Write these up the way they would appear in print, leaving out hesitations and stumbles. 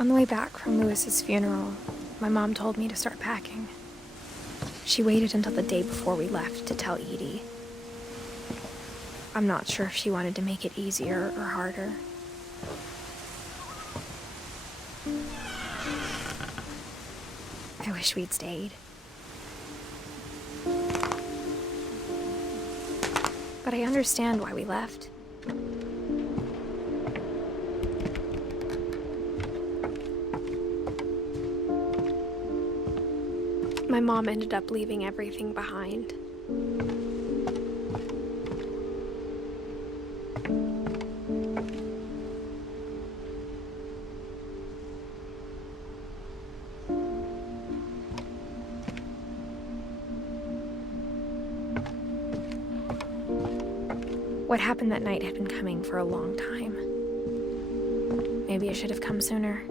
On the way back from Lewis's funeral, my mom told me to start packing. She waited until the day before we left to tell Edie. I'm not sure if she wanted to make it easier or harder. I wish we'd stayed. But I understand why we left. My mom ended up leaving everything behind. What happened that night had been coming for a long time. Maybe it should have come sooner.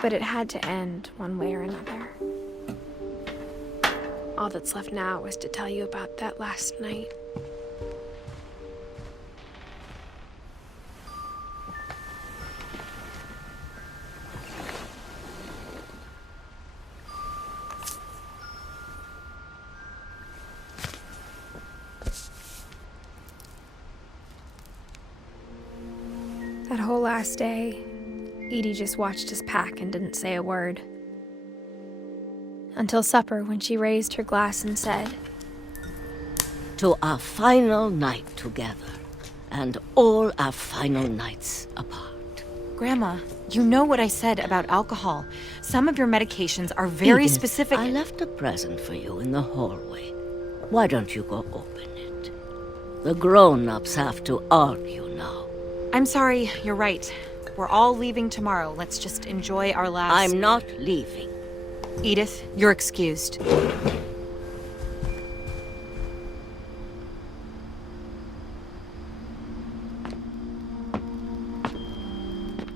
But it had to end one way or another. All that's left now is to tell you about that last night. That whole last day, Edie just watched us pack and didn't say a word. Until supper, when she raised her glass and said, "To our final night together, and all our final nights apart." Grandma, you know what I said about alcohol. Some of your medications are very Edith, specific. I left a present for you in the hallway. Why don't you go open it? The grown-ups have to argue now. I'm sorry, you're right. We're all leaving tomorrow. Let's just enjoy our last... I'm not leaving. Edith, you're excused.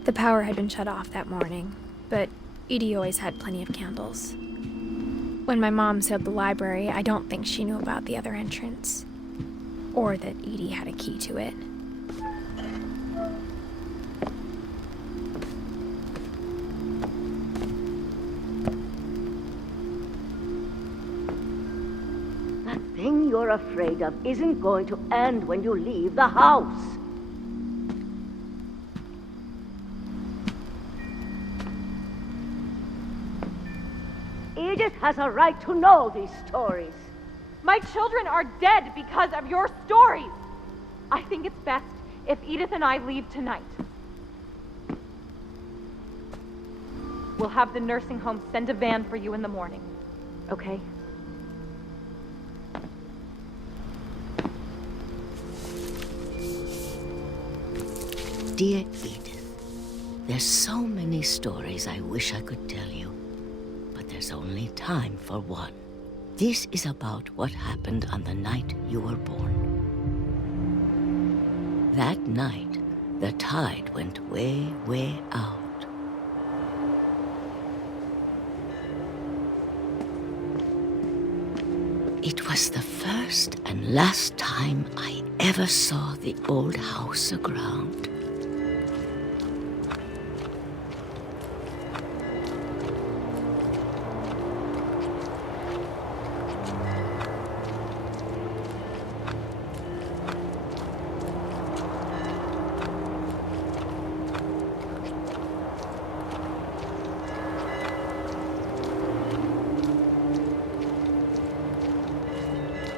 The power had been shut off that morning, but Edie always had plenty of candles. When my mom sealed the library, I don't think she knew about the other entrance, or that Edie had a key to it. That thing you're afraid of isn't going to end when you leave the house. Edith has a right to know these stories. My children are dead because of your stories. I think it's best if Edith and I leave tonight. We'll have the nursing home send a van for you in the morning, okay? Dear Edith, there's so many stories I wish I could tell you, but there's only time for one. This is about what happened on the night you were born. That night, the tide went way, way out. It was the first and last time I ever saw the old house aground.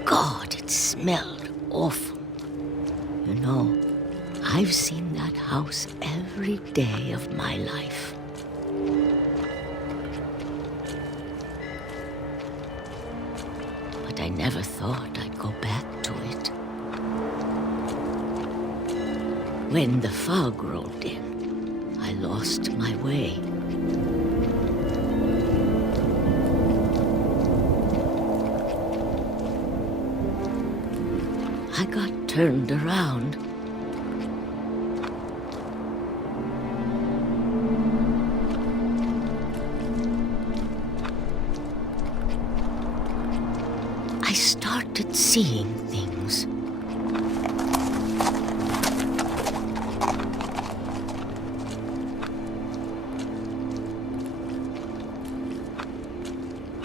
God, it smelled awful. You know, I've seen that house every day of my life. But I never thought I'd go back to it. When the fog rolled in, I lost my way. I got turned around. I started seeing things.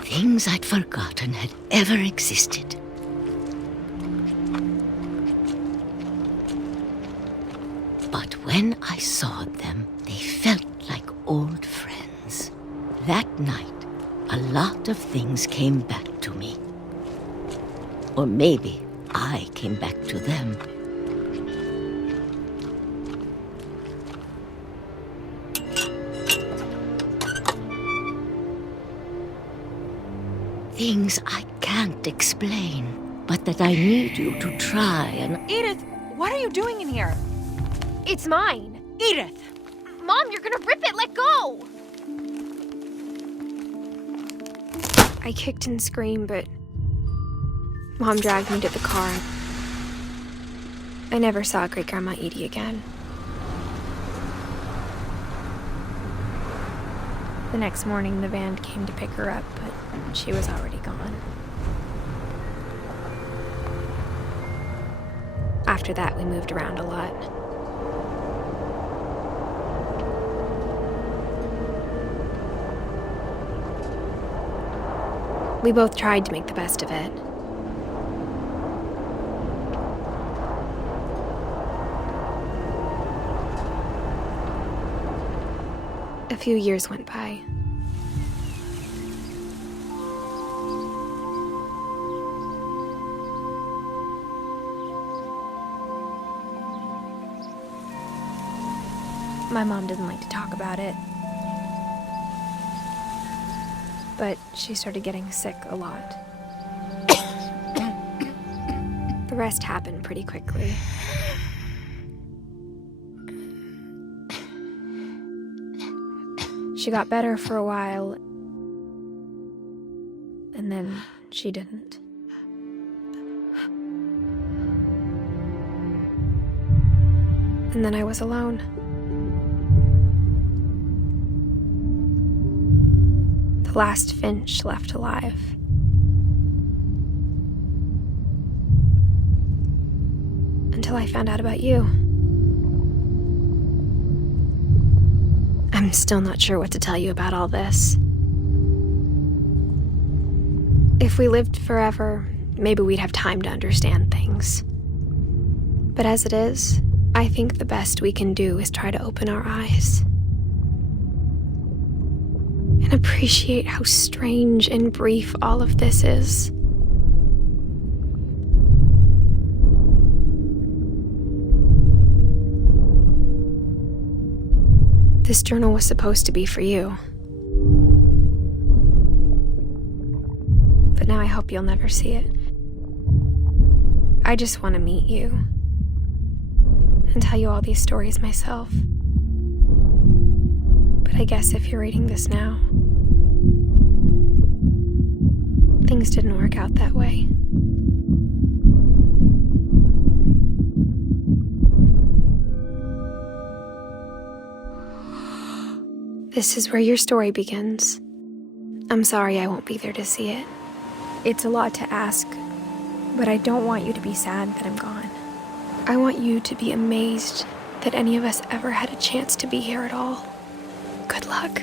Things I'd forgotten had ever existed. But when I saw them, they felt like old friends. That night, a lot of things came back to me. Or maybe I came back to them. Things I can't explain, but that I need you to try and... Edith, what are you doing in here? It's mine. Edith! Mom, you're gonna rip it! Let go! I kicked and screamed, but Mom dragged me to the car. I never saw Great-Grandma Edie again. The next morning, the van came to pick her up, but she was already gone. After that, we moved around a lot. We both tried to make the best of it. A few years went by. My mom didn't like to talk about it. But she started getting sick a lot. The rest happened pretty quickly. She got better for a while, and then she didn't. And then I was alone. The last Finch left alive. Until I found out about you. I'm still not sure what to tell you about all this. If we lived forever, maybe we'd have time to understand things. But as it is, I think the best we can do is try to open our eyes. And appreciate how strange and brief all of this is. This journal was supposed to be for you. But now I hope you'll never see it. I just want to meet you and tell you all these stories myself. But I guess if you're reading this now, things didn't work out that way. This is where your story begins. I'm sorry I won't be there to see it. It's a lot to ask, but I don't want you to be sad that I'm gone. I want you to be amazed that any of us ever had a chance to be here at all. Good luck.